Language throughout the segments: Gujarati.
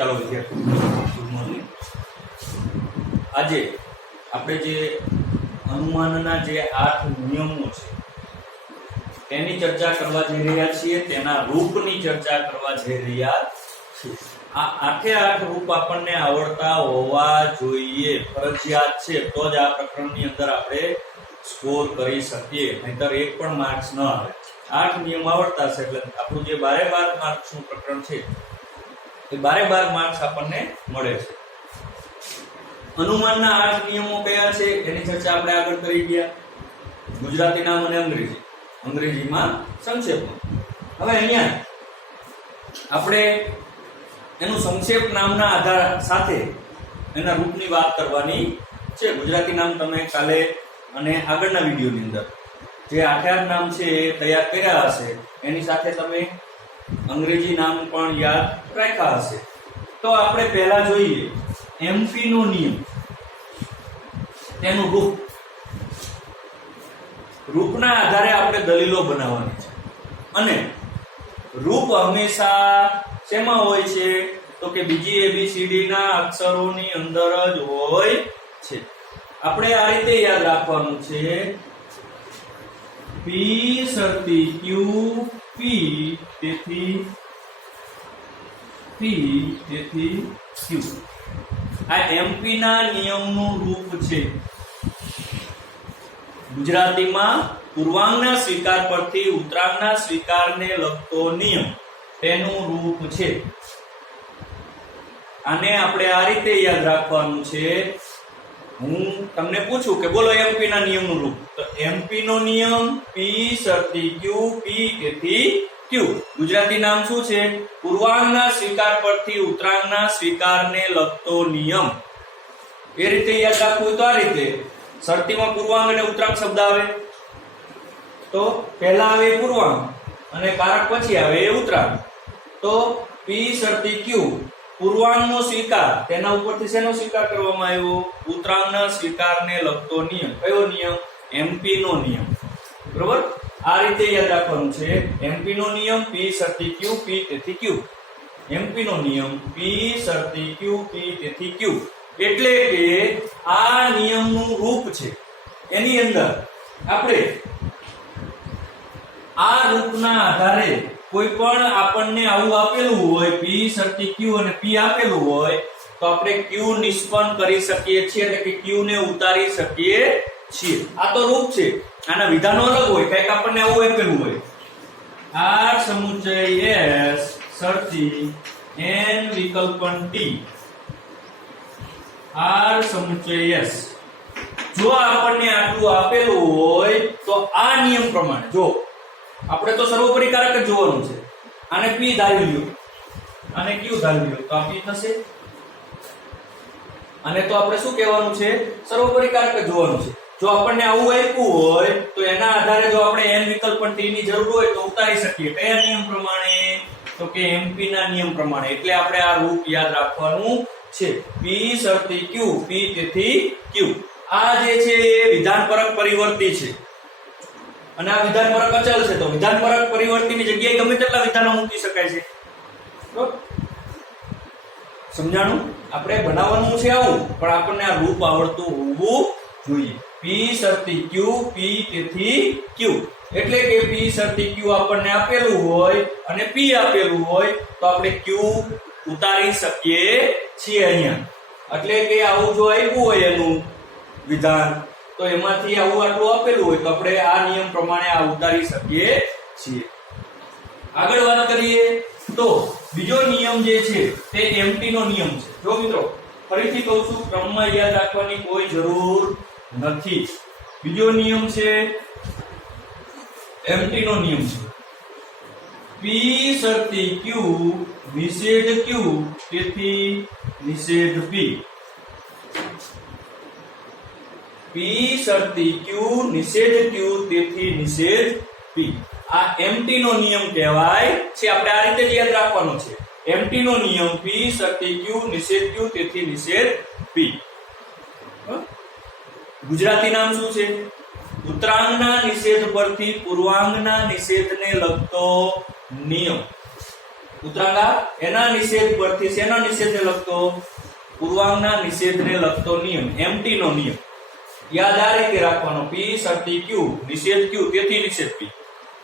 ચાલો વિદ્યાર્થી, આજે આપણે જે અનુમાનના જે 8 નિયમો છે તેની ચર્ચા કરવા જઈ રહ્યા છીએ, તેના રૂપની ચર્ચા કરવા જઈ રહ્યા છીએ. આ 8 રૂપ આપણને આવડતા હોવા જોઈએ, ફરજિયાત છે, તો જ આ પ્રકરણની અંદર આપણે સ્કોર કરી શકીએ, નહીતર એક પણ માર્ક્સ ન આવે. 8 નિયમ આવડતા છે એટલે આપણું જે 12 માર્ક્સનું પ્રકરણ છે એ 12 માર્ક્સ આપણને મળે છે. અનુમાનના 8 નિયમો કયા છે એની ચર્ચા આપણે આગળ કરી ગયા. ગુજરાતી નામ અને અંગ્રેજીમાં સંક્ષેપમાં. હવે અહીંયા આપણે એનું સંક્ષેપ નામના આધાર સાથે એના રૂપની વાત કરવાની છે. ગુજરાતી નામ તમે કાલે અને આગળના વિડીયોની અંદર જે 8 નામ છે એ તૈયાર કર્યા હશે, એની સાથે તમે અંગ્રેજી નામ પણ યાદ રાખ્યા હશે. તો આપણે પહેલા જોઈએ એમપી નો નિયમ, તેનું રૂપ. રૂપના આધારે આપણે દલીલો બનાવવાની છે, અને રૂપ હંમેશા શેમાં હોય છે તો કે બીજી એબીસીડી ના અક્ષરોની અંદર જ હોય છે. આપણે આ રીતે યાદ રાખવાનું છે, પી શરતી ક્યુ પી તેથી ક્યુ. આ એમપી ના નિયમનું રૂપ છે. ગુજરાતીમાં પૂર્વાંગના સ્વીકાર પરથી ઉત્તરાંગના સ્વીકારને લગતો નિયમ, તેનું રૂપ છે. આને આપણે આ રીતે યાદ રાખવાનું છે. હું તમને પૂછું કે બોલો એમપી ના નિયમનું રૂપ, તો એમપી નો નિયમ પી શરતી ક્યુ પી તેથી ક્યુ. ગુજરાતી નામ શું છે? પૂર્વાંગના સ્વીકાર પરથી ઉત્તરાંગના સ્વીકારને લગતો નિયમ. એ રીતે યાદ રાખવું તો આ રીતે, શરતીમાં પૂર્વાંગ અને ઉત્તરાંગ શબ્દ આવે તો પહેલા આવે પૂર્વાંગ અને કારક પછી આવે ઉત્તરાંગ. તો પી શરતી ક્યુ, પૂર્વાંગનો સ્વીકાર, તેના ઉપરથી શેનો સ્વીકાર કરવામાં આવ્યો? ઉત્તરાંગના સ્વીકારને લગતો નિયમ. કયો નિયમ? એમપી નો નિયમ. બરોબર? આ રીતે યાદ રાખવાનું છે. એમપી નો નિયમ પી શરતી ક્યુ પી તેથી ક્યુ. એમપી નો નિયમ પી શરતી ક્યુ પી તેથી ક્યુ. એટલે કે આ નિયમનું રૂપ છે. એની અંદર આપણે આ રૂપના આધારે કોઈ પણ આપણને આવું આપેલું હોય, પી શરતી ક્યુ અને પી આપેલું હોય, તો આપણે ક્યુ નિષ્પન્ન કરી શકીએ છીએ, એટલે કે ક્યુ ને ઉતારી શકીએ છીએ. આ તો રૂપ છે. આના વિધાનો અલગ હોય, કઈક આપણને આવું આપેલું હોય, આર સમુચ્ચય એસ શરતી એન વિકલ્પન ટી, આર સમુચ્ચય એસ. જો આપણને આટલું આપેલું હોય તો આ નિયમ પ્રમાણે, જો આપણે તો સર્વોપરી કારક જ જોવાનું છે, આને પી ધારી લ્યો, આને ક્યુ ધારી લ્યો, તો આ પી થશે. અને તો આપણે શું કહેવાનું છે? સર્વોપરી કારક જ જોવાનું છે. જો આપણને આવું આપ્યું હોય તો એના આધારે જો આપણે n વિકલ્પન t ની જરૂર હોય તો ઉતારી શકીએ. કયા નિયમ પ્રમાણે? તો કે એમપી ના નિયમ પ્રમાણે. એટલે આપણે આ રૂપ યાદ રાખવાનું છે. પી શરતી ક્યુ પી તેથી ક્યુ. આ જે છે એ વિધાનપરક પરિવર્તી છે, અને આ વિધાનપરક અચલ છે. તો વિધાનપરક પરિવર્તીની જગ્યાએ ગમે તેટલા વિધાનો મૂકી શકાય છે. બરોબર? સમજાણું? આપણે બનાવવાનું છે આવું, પણ આપણને આ રૂપ આવડતું હોવું જોઈએ. પી શરતી ક્યુ પી તેથી ક્યુ. એટલે કે પી શરતી ક્યુ આપણને આપેલું હોય અને પી આપેલું હોય તો આપણે ક્યુ ઉતારી શકીએ છીએ અહીંયા. એટલે કે આવું જો આપ્યું હોય એનું વિધાન, તો એમાંથી આવું આટલું આપેલું હોય તો આપણે આ નિયમ પ્રમાણે આ ઉતારી શકીએ છીએ. આગળ વાત કરીએ તો બીજો નિયમ જે છે તે એમપી નો નિયમ છે. જો મિત્રો ફરીથી કહું છું, ક્રમમાં યાદ રાખવાની કોઈ જરૂર નથી. બીજો નિયમ છે એમપી નો નિયમ છે. પી શરતી ક્યુ નિષેધ ક્યુ તેથી નિષેધ પી. પી શરતી ક્યુ નિષેધ ક્યુ તેથી નિષેધ પી. આ એમટી નો નિયમ કહેવાય છે. આપણે આ રીતે જ યાદ રાખવાનો છે. એમટી નો નિયમ પી શરતી ક્યુ નિષેધ ક્યુ તેથી નિષેધ પી. ગુજરાતી નામ શું છે? ઉત્તરાંગના નિષેધ પરથી પૂર્વાંગના નિષેધને લગતો નિયમ. ઉતરાંગા એના નિષેધ પરથી શેના નિષેધને લગતો? પૂર્વાંગના નિષેધને લગતો નિયમ, એમટી નો નિયમ યાદ આ રીતે રાખવાનો. P શરતી Q નિષેધ Q તેથી નિષેધ P.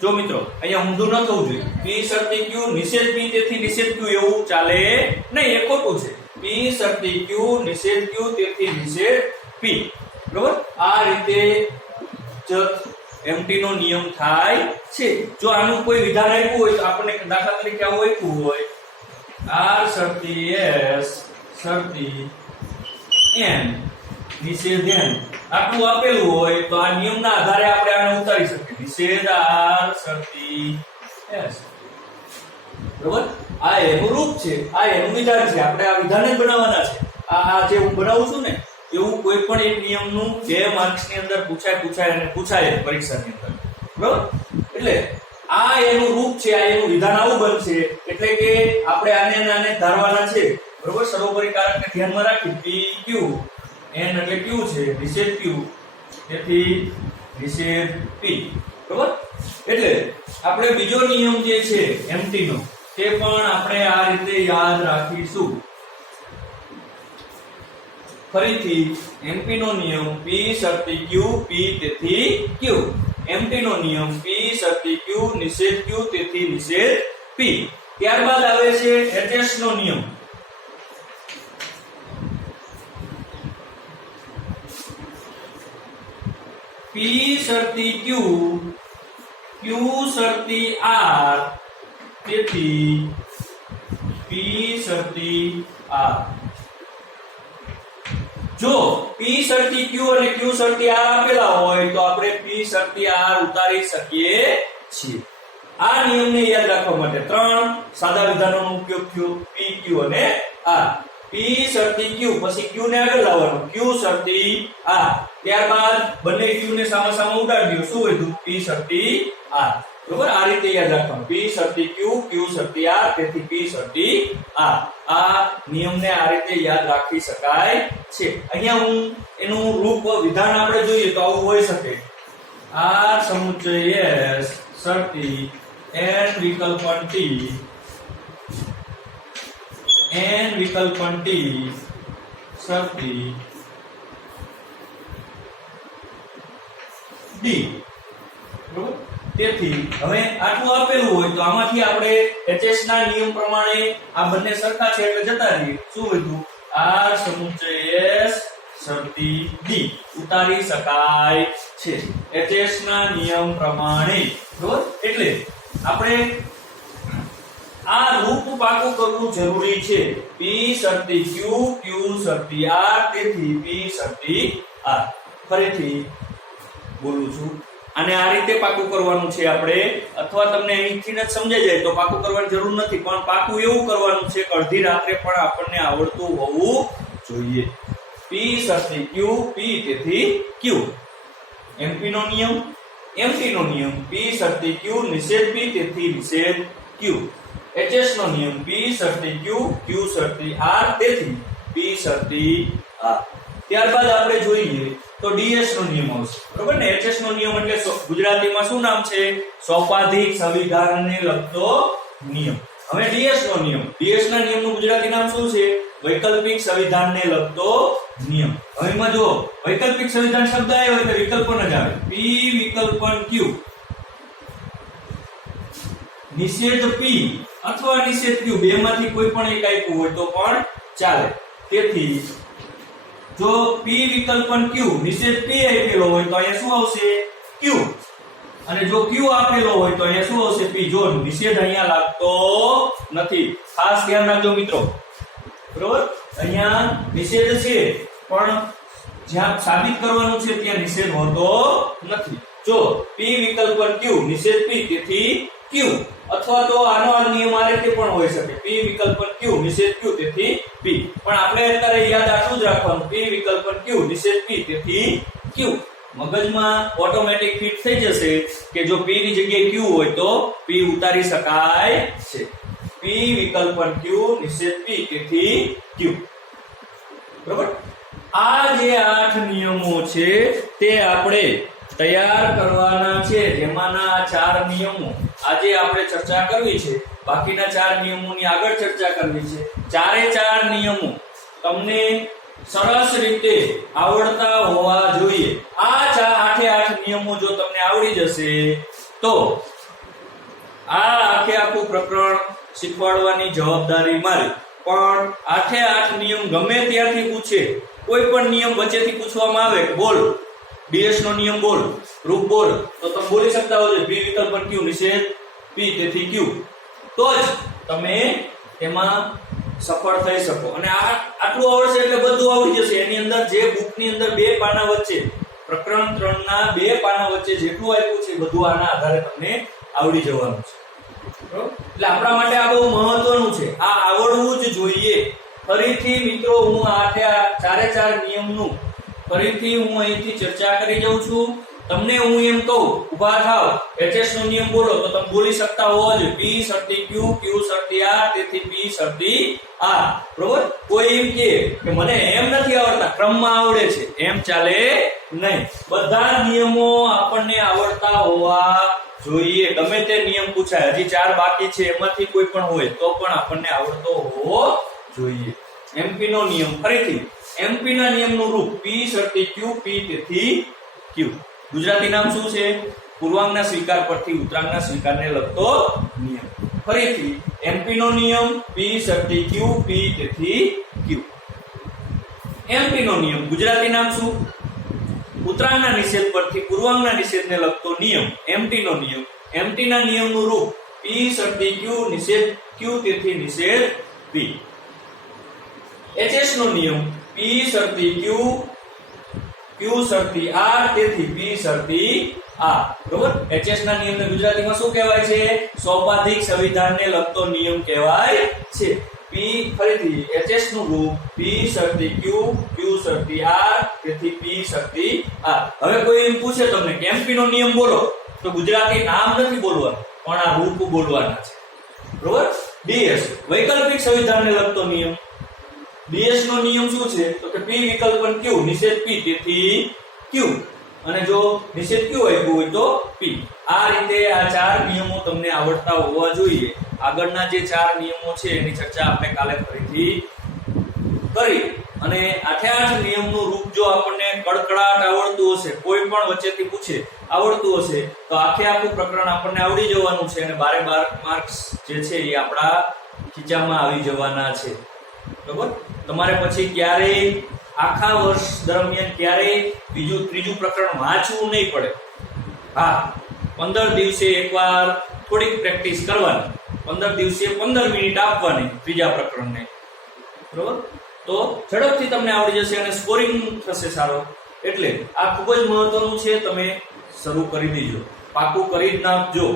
જો મિત્રો અહીંયા ઊંધું ન થવું જોઈએ. P શરતી Q નિષેધ P તેથી નિષેધ Q એવું ચાલે નહીં, એ ખોટું છે. P શરતી Q નિષેધ Q તેથી નિષેધ P. બરોબર? આ રીતે જ એમટી નો નિયમ થાય છે. જો આનું કોઈ વિધાન આપ્યું હોય તો આપણને દાખલા તરીકે આવું આપ્યું હોય R શરતી S શરતી N નિષેધ N આટલું આપેલું હોય તો આ નિયમના આધારે આપણે આને ઉતારી શકીએ. નિષેધ R શરતી S. બરોબર? આ એનું રૂપ છે, આ એનું વિધાન છે. આપણે આ વિધાન જ બનાવવાના છે. આ જે હું બનાવું છું ને એવું કોઈ પણ એક નિયમનું 2 માર્ક્સ ની અંદર પૂછાય પરીક્ષાની અંદર. બરોબર? એટલે આ એનું રૂપ છે, આ એનું વિધાન આવું બનશે. એટલે કે આપણે આને ધારવાના છે. બરોબર? સર્વોપરી કારકને ધ્યાનમાં રાખી P Q N એટલે Q છે, નિષેધ Q તેથી નિષેધ P. બરોબર? એટલે આપણે બીજો નિયમ જે છે એમટી નો તે પણ આપણે આ રીતે યાદ રાખીશું. ફરીથી એમપી નો નિયમ P શરતી Q P તેથી Q. એમટી નો નિયમ P શરતી Q નિષેધ Q તેથી નિષેધ P. ત્યારબાદ આવે છે HS નો નિયમ. P શરતી Q Q શરતી R તેથી P શરતી R. જો P શરતી Q અને Q શરતી R આપેલા હોય તો આપણે P શરતી R ઉતારી શકીએ છીએ. આ નિયમને યાદ રાખવા માટે 3 સાદા વિધાનોનો ઉપયોગ થયો P Q અને R. P શરતી Q પછી Q ને આગળ લાવવાનું Q શરતી R. ત્યારબાદ બંને Q ને સામસામે ઉડાડી દો. શું વધ્યું? P શરતી R. બરોબર? આ રીતે યાદ રાખવાનું. P શરતી Q Q શરતી R તેથી P શરતી R. આ નિયમને આ રીતે યાદ રાખી શકાય છે. અહીંયા હું એનું રૂપ વિધાન આપણે જોઈએ તો આવું હોઈ શકે. R સમુચ્ચય S શરતી N વિકલ્પન T N વિકલ્પન T શરતી D. બરોબર? તેથી હવે આટલું આપેલું હોય તો આમાંથી આપણે HS ના નિયમ પ્રમાણે આ બંને સરખા છે એટલે જતા રહીએ. શું વધ્યું? R સમુચ્ચય S શરતી D ઉતારી શકાય છે HS ના નિયમ પ્રમાણે. બરોબર? એટલે આપણે આ રૂપ પાકું કરવું જરૂરી છે. P શરતી Q Q શરતી R તેથી P શરતી R. ફરીથી બોલું છું, આને આ રીતે પાકું કરવાનું છે આપણે. અથવા તમને અહીંથી જ સમજાઈ જાય તો પાકું કરવાની જરૂર નથી, પણ પાકું એવું કરવાનું છે કે અડધી રાત્રે પણ આપણને આવડતું હોવું જોઈએ. P શરતી Q P તેથી Q. MP નો નિયમ MT નો નિયમ P શરતી Q નિષેધ P તેથી નિષેધ Q. HS નો નિયમ P શરતી Q Q શરતી R તેથી P શરતી R. ત્યારબાદ આપણે જોઈએ તો DS નો નિયમ આવશે. બરોબર ને? HS નો નિયમ એટલે ગુજરાતીમાં શું નામ છે? સોપાધિક સંવિધાનને લગતો નિયમ. હવે DS નો નિયમ, DS ના નિયમનું ગુજરાતી નામ શું છે? વૈકલ્પિક સંવિધાનને લગતો નિયમ. હવે એમાં જો વૈકલ્પિક સંવિધાન શબ્દ આવ્યો હોય તો વિકલ્પન જ આવે. P વિકલ્પન Q નિષેધ P અથવા નિષેધ Q બેમાંથી કોઈ પણ એક આપ્યું હોય તો પણ ચાલે. તેથી જો P વિકલ્પન Q નિષેધ P આપેલો હોય તો અહીંયા શું આવશે? Q. અને જો Q આપેલો હોય તો અહીંયા શું આવશે? P. જો નિષેધ અહીંયા લાગતો નથી. ખાસ ધ્યાન રાખજો મિત્રો. બરોબર? અહીંયા નિષેધ છે પણ જ્યાં સાબિત કરવાનું છે ત્યાં નિષેધ હોતો નથી. જો P વિકલ્પન Q નિષેધ P તેથી Q. અથવા તો આનો આ નિયમ આ રીતે પણ હોઈ શકે. P વિકલ્પન Q નિષેધ Q તેથી P. પણ આપણે અત્યારે યાદ આટલું જ રાખવાનું. P વિકલ્પન Q નિષેધ P તેથી Q. મગજમાં ઓટોમેટિક ફિટ થઈ જશે કે જો P ની જગ્યાએ Q હોય તો P ઉતારી શકાય છે. P વિકલ્પન Q નિષેધ P તેથી Q. બરોબર? આ જે 8 નિયમો છે તે આપણે તૈયાર કરવાના છે. જેમાંના આ 4 નિયમો આજે આપણે ચર્ચા કરવી છે, બાકીના 4 નિયમોની આગળ ચર્ચા કરવી છે. ચારે 4 નિયમો તમને સરસ રીતે આવડતા હોવા જોઈએ. આ 8 નિયમો જો તમને આવડી જશે તો આ આખું પ્રકરણ શીખવાડવાની જવાબદારી મારી. પણ 8 નિયમ ગમે ત્યારથી પૂછે, કોઈ પણ નિયમ વચ્ચેથી પૂછવામાં આવે કે બોલ ડીએસ નો નિયમ બોલ, રૂપ બોલ, તો તમે બોલી શકતા હો પી વિકલ્પ પર ક્યુ નિષેધ પી તેથી ક્યુ, તો જ તમે એમાં સફળ થઈ શકો. અને આટલું આવડશે એટલે બધું આવડી જશે. એની અંદર જે બુકની અંદર 2 પાના વચ્ચે, પ્રકરણ 3 ના 2 પાના વચ્ચે જેટલું આપ્યું છે બધું આના આધારે તમને આવડી જવાનું છે. એટલે આપણા માટે આ બહુ મહત્વનું છે. આ આવડવું જ જોઈએ. ફરીથી મિત્રો હું આ 4 નિયમનું ફરીથી હું અહીંથી ચર્ચા કરી જાઉં છું. તમને હું એમ કહું ઊભા થાવ, એચએસ નો નિયમ બોલો તો તમે બોલી શકતા હોવા જોઈએ પી શરતી ક્યુ, ક્યુ શરતી આર, તેથી પી શરતી આર. બરોબર? કોઈ એમ કે મને એમ નથી આવડતા, ક્રમમાં આવડે છે, એમ ચાલે નહીં. બધા નિયમો આપણને આવડતા હોવા જોઈએ. ગમે તે નિયમ પૂછાય, હજી 4 બાકી છે, એમાંથી કોઈ પણ હોય તો પણ આપણને આવડતો હોવો જોઈએ. એમપી નો નિયમ, ફરીથી એમપી ના નિયમનું રૂપ પી શરતી ક્યુ, પી તેથી ક્યુ. ગુજરાતી નામ શું છે? પૂર્વાંગના સ્વીકાર પરથી ઉત્તરાંગના સ્વીકારને લગતો નિયમ. ફરીથી એમપી નો નિયમ પી શરતી ક્યુ, પી તેથી ક્યુ. એમપી નો નિયમ ગુજરાતી નામ શું? ઉત્તરાંગના નિષેધ પરથી પૂર્વાંગના નિષેધને લગતો નિયમ, એમટી નો નિયમ. એમટી ના નિયમનું રૂપ પી શરતી ક્યુ, નિષેધ ક્યુ તેથી નિષેધ પી. એચએસ નો નિયમ પી શરતી ક્યુ, ક્યુ શરતી આર, તેથી પી શરતી આર. બરોબર? એચએસ ના નિયમને ગુજરાતીમાં શું કહેવાય છે? સૌપાધિક સંવિધાનને લગતો નિયમ કહેવાય છે. પી ફરીથી એચએસ નું રૂપ પી શરતી ક્યુ, ક્યુ શરતી આર, તેથી પી શરતી આર. હવે કોઈ એમ પૂછે તમને કે એમપી નો નિયમ બોલો, તો ગુજરાતી નામ નથી બોલવાનું, પણ આ રૂપ બોલવાના છે. બરોબર? ડીએસ વૈકલ્પિક સંવિધાનને લગતો નિયમ. ડીએસ નો નિયમ શું છે? તો કે પી વિકલ્પન ક્યુ, નિષેધ પી તેથી ક્યુ. અને જો નિષેધ ક્યુ આપ્યું હોય તો પી. આ રીતે આ 4 નિયમો તમને આવડતા હોવા જોઈએ. આગળના જે 4 નિયમો છે એની ચર્ચા આપણે કાલે ફરીથી કરી. અને 8 નિયમનું રૂપ જો આપણને કડકડાટ આવડતું હશે, કોઈ પણ વચ્ચેથી પૂછે આવડતું હશે, તો આખું પ્રકરણ આપણને આવડી જવાનું છે. અને 12 માર્ક્સ જે છે એ આપણા ખીચામાં આવી જવાના છે. બરોબર? તમારે પછી ક્યારેય આખા વર્ષ દરમિયાન ક્યારેય બીજું ત્રીજું પ્રકરણ વાંચવું નહીં પડે. હા, 15 દિવસે એકવાર થોડીક પ્રેક્ટિસ કરવાની, 15 દિવસે 15 મિનિટ આપવાની ત્રીજા પ્રકરણને. બરોબર? તો ઝડપથી તમને આવડી જશે અને સ્કોરિંગ થશે સારો. એટલે આ ખૂબ જ મહત્વનું છે. તમે શરૂ કરી દેજો, પાકું કરી જ નાખજો.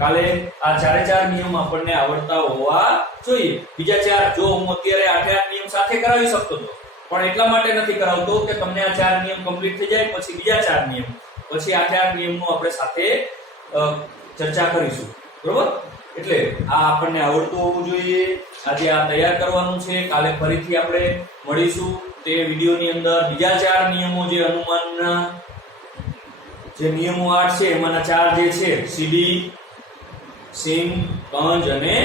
કાલે આ 4 નિયમ આપણને આવડતા હોવા જોઈએ. બીજા 4 જો હું અત્યારે 8 નિયમ સાથે કરાવી શકતો હતો, પણ એટલા માટે નથી કરાવતો કે તમને આ 4 નિયમ કમ્પ્લીટ થઈ જાય પછી બીજા 4 નિયમ, પછી 8 નિયમનું આપણે સાથે ચર્ચા કરીશું. બરોબર? એટલે આ આપણને આવડતું હોવું જોઈએ. આજે આ તૈયાર કરવાનું છે. કાલે ફરીથી આપણે મળીશું. તે વિડીયોની અંદર બીજા 4 નિયમો જે અનુમાનના જે નિયમો 8 છે એમાંના 4 જે છે સીડી, સિંગ, કંજ અને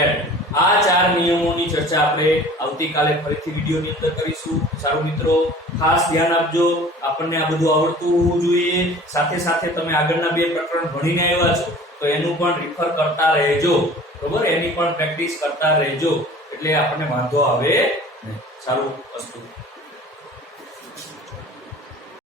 એડ, આ 4 નિયમોની ચર્ચા આપણે આવતીકાલે ફરીથી વિડીયોની અંદર કરીશું. સારું મિત્રો, ખાસ ધ્યાન આપજો. આપણને આ બધું આવડતું હોવું જોઈએ. સાથે સાથે તમે આગળના 2 પ્રકરણ ભણીને આવ્યા છો તો એનું પણ રિફર કરતા રહેજો. બરોબર? એની પણ પ્રેક્ટિસ કરતા રહેજો, એટલે આપણને વાંધો આવે નહીં. સારું, અસ્તુ.